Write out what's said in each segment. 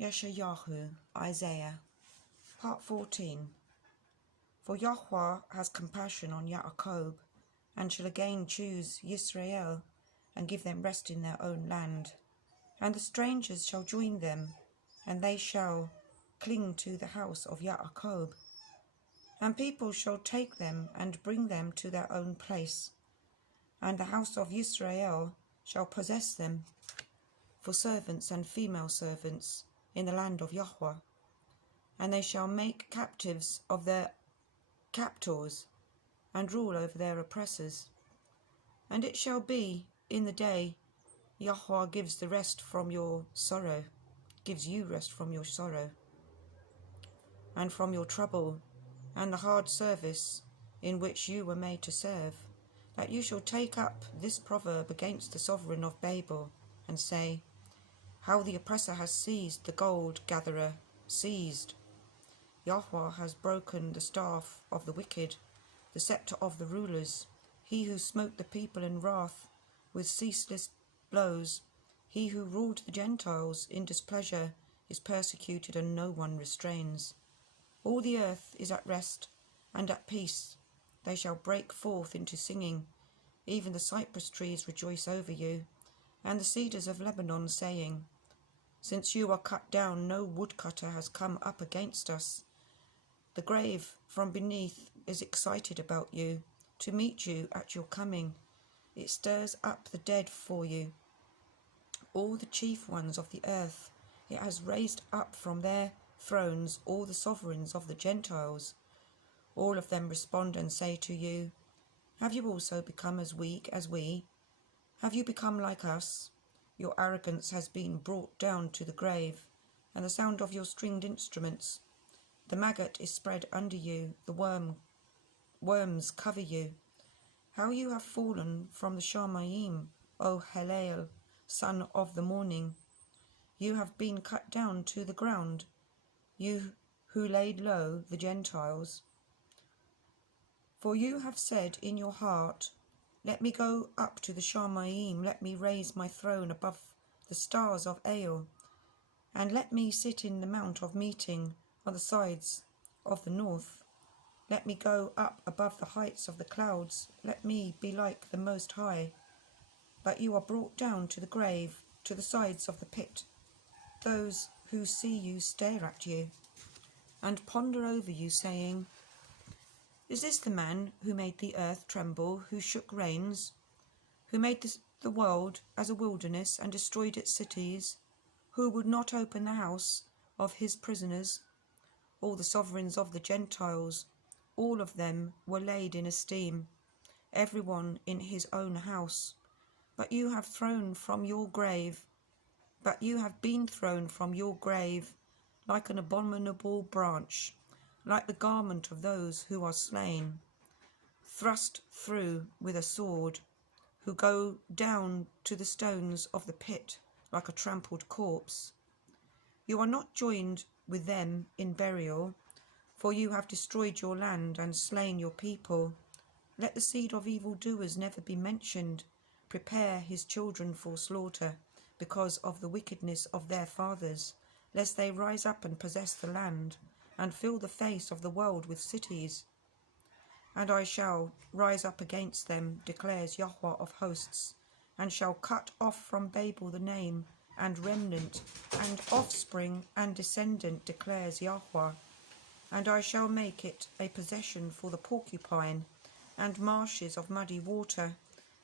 Yeshayahu, Isaiah, Part 14. For Yushua has compassion on Yaakov, and shall again choose Israel, and give them rest in their own land. And the strangers shall join them, and they shall cling to the house of Yaakov. And people shall take them and bring them to their own place, and the house of Israel shall possess them for servants and female servants in the land of Yushua. And they shall make captives of their captors, and rule over their oppressors. And it shall be in the day Yushua gives the rest from your sorrow, gives you rest from your sorrow, and from your trouble, and the hard service in which you were made to serve, that you shall take up this proverb against the sovereign of Babel, and say, how the oppressor has seized the gold gatherer, seized. Yushua has broken the staff of the wicked, the sceptre of the rulers, he who smote the people in wrath with ceaseless blows. He who ruled the Gentiles in displeasure is persecuted, and no one restrains. All the earth is at rest and at peace. They shall break forth into singing. Even the cypress trees rejoice over you, and the cedars of Lebanon, saying, since you are cut down, no woodcutter has come up against us. The grave from beneath is excited about you, to meet you at your coming. It stirs up the dead for you. All the chief ones of the earth it has raised up from their thrones, all the sovereigns of the Gentiles. All of them respond and say to you, have you also become as weak as we? Have you become like us? Your arrogance has been brought down to the grave, and the sound of your stringed instruments. The maggot is spread under you, the worms cover you. How you have fallen from the Shamayim, O Hallel, son of the morning. You have been cut down to the ground, you who laid low the Gentiles. For you have said in your heart, let me go up to the Shamayim, let me raise my throne above the stars of Ale, and let me sit in the mount of meeting on the sides of the north. Let me go up above the heights of the clouds, let me be like the Most High. But you are brought down to the grave, to the sides of the pit. Those who see you stare at you, and ponder over you, saying, is this the man who made the earth tremble, who shook rains, who made the world as a wilderness and destroyed its cities, who would not open the house of his prisoners? All the sovereigns of the Gentiles, all of them were laid in esteem, everyone in his own house. But you have been thrown from your grave like an abominable branch, like the garment of those who are slain, thrust through with a sword, who go down to the stones of the pit like a trampled corpse. You are not joined with them in burial, for you have destroyed your land and slain your people. Let the seed of evildoers never be mentioned. Prepare his children for slaughter, because of the wickedness of their fathers, lest they rise up and possess the land, and fill the face of the world with cities. And I shall rise up against them, declares Yushua of hosts, and shall cut off from Babel the name, and remnant, and offspring, and descendant, declares Yushua. And I shall make it a possession for the porcupine, and marshes of muddy water,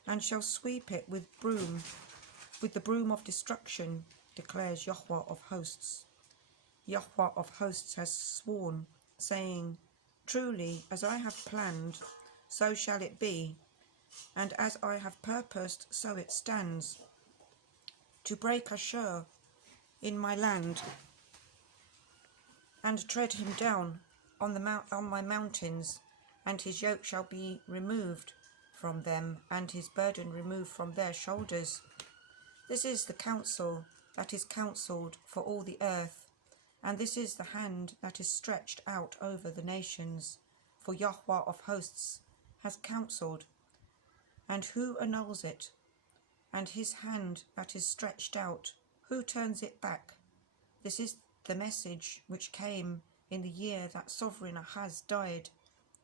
and shall sweep it with the broom of destruction, declares Yushua of hosts. Yushua of hosts has sworn, saying, truly, as I have planned, so shall it be, and as I have purposed, so it stands, to break Ashur in my land, and tread him down on my mountains, and his yoke shall be removed from them, and his burden removed from their shoulders. This is the counsel that is counselled for all the earth, and this is the hand that is stretched out over the nations. For Yushua of hosts has counselled, and who annuls it? And his hand that is stretched out, who turns it back? This is the message which came in the year that sovereign Ahaz died.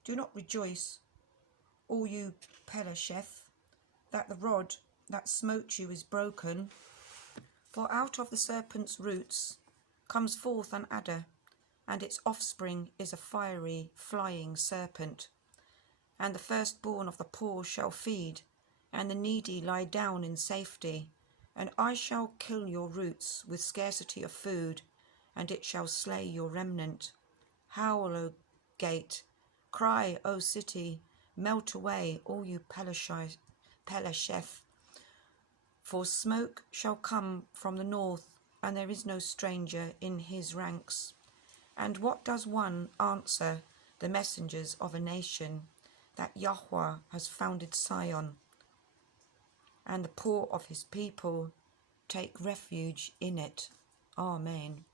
Do not rejoice, all you Pelesheth, that the rod that smote you is broken. For out of the serpent's roots comes forth an adder, and its offspring is a fiery, flying serpent. And the firstborn of the poor shall feed, and the needy lie down in safety. And I shall kill your roots with scarcity of food, and it shall slay your remnant. Howl, O gate, cry, O city, melt away, all you Pelesheth, for smoke shall come from the north, and there is no stranger in his ranks. And what does one answer the messengers of a nation? That Yahuwah has founded Sion, and the poor of his people take refuge in it. Amen.